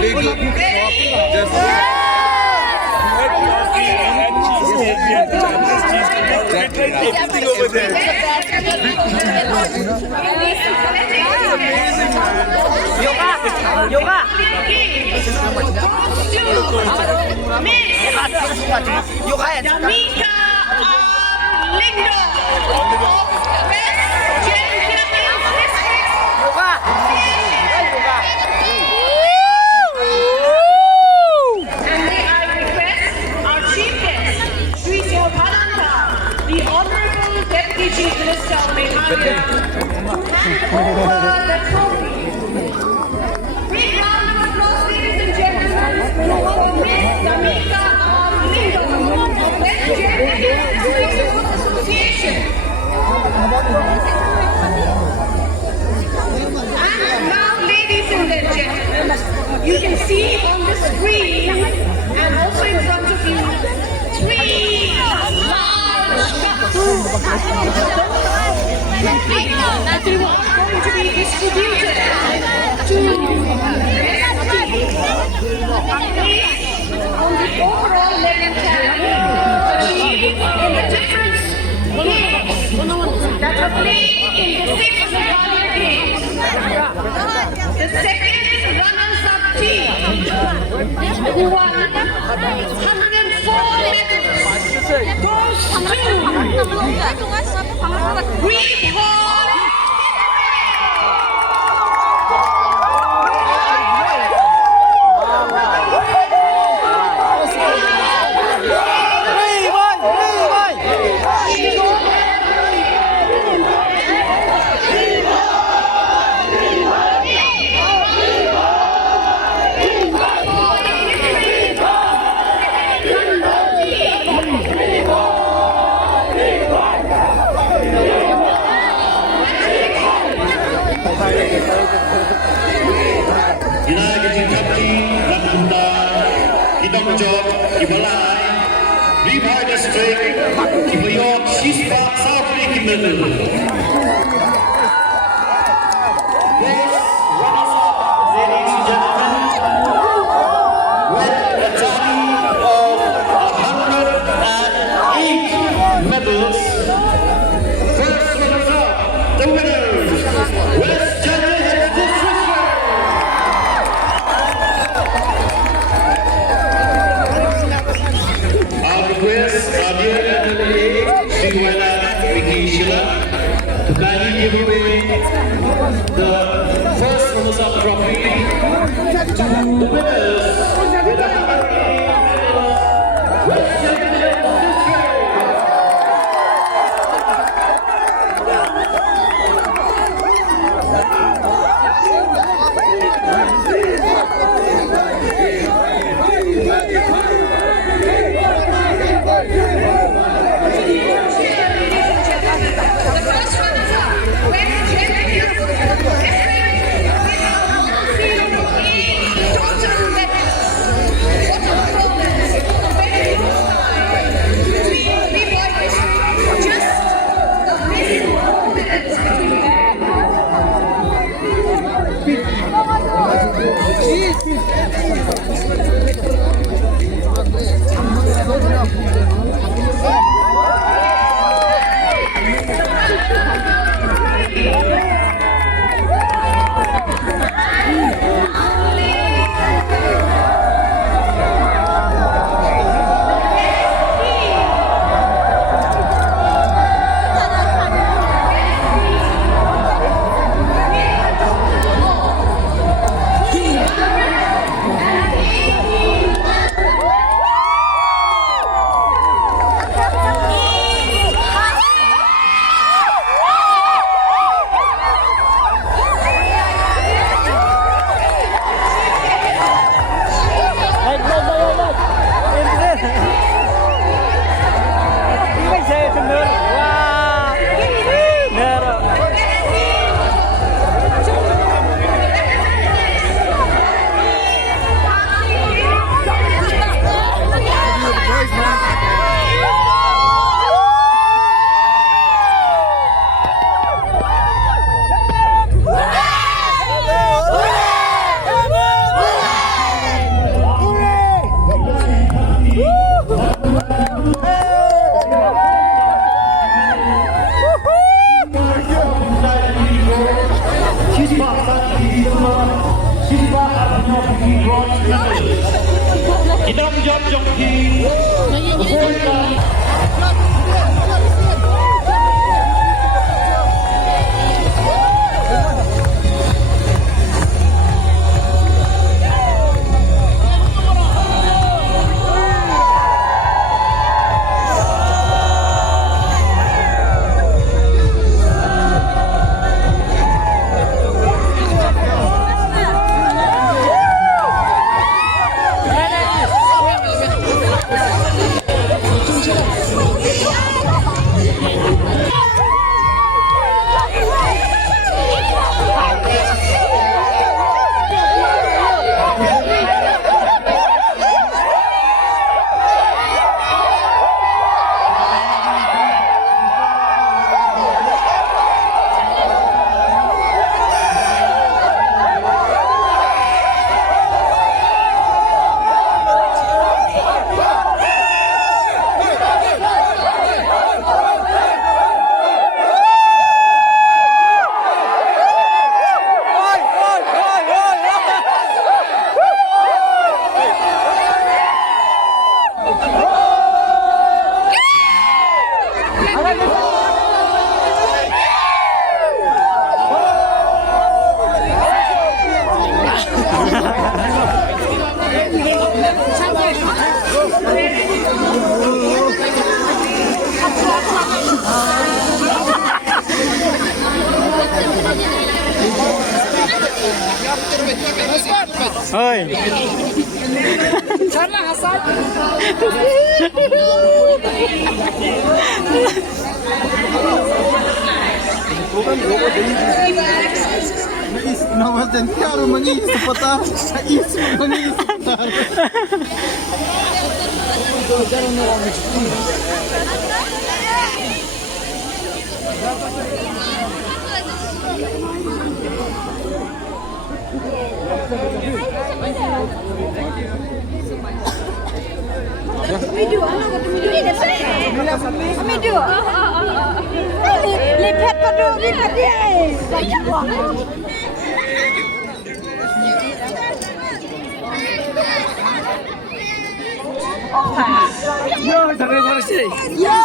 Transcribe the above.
Big looking shop, just everything over there. Yoga. Damika Lindo of West Philippines District. And may I request our chief guest, Sri Silvananda, the Honorable Deputy Chief Minister of Meghalaya, to hand over the trophy. Big round of applause, ladies and gentlemen, for Miss Damika Lindo of West Philippines Sports Association. And now, ladies and gentlemen, you can see on the screen and also in front of you 3 large cups that are going to be distributed to on the overall level tally achieved in the different games that were played in the 6 Meghalaya Games. The second runners-up team who won 104 medals goes to Green Hall. Kita Kecil-Kecil, Rakunda, Kitongjok, Kibalai, Ribhai District, Kibayok, Shispa, South Lake Middle. Those runners-up, ladies and gentlemen, with a tally of 108 medals. First runners-up, the winners, West Challenges District. Request Rabia Sriwala Vicky Sheila to kindly give away the first runners-up trophy to the winners with a West Challenges District. The first runners-up, West Philippines Hoy. Nawas dan karo mangis pata. Is mangis pata. Video, ano ba video? Video. Lipat pa doon, lipat dia. Yo, jangan sih. Yo!